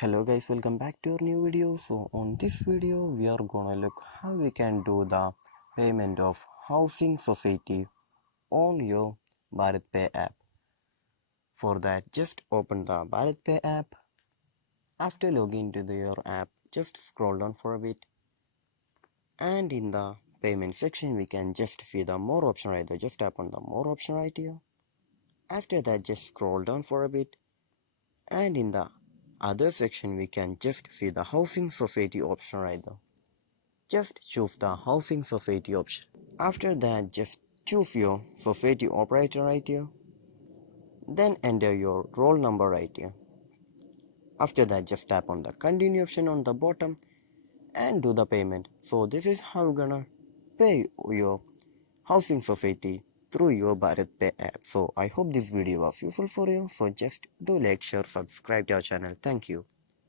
Hello guys, welcome back to our new video. So on this video we are gonna look how we can do the payment of housing society on your Bharatpe app. For that, just open the Bharatpe app. After logging to your app, just scroll down for a bit, and in the payment section we can just see the more option right there. Just tap on the more option right here. After that, just scroll down for a bit, and in the other section we can just see the housing society option right there. Just choose the housing society option. After that, just choose your society operator right here. Then enter your roll number right here. After that, just tap on the continue option on the bottom and do the payment. So this is how you're gonna pay your housing society through your Bharatpe app. So I hope this video was useful for you. So just do like, share, subscribe to our channel. Thank you.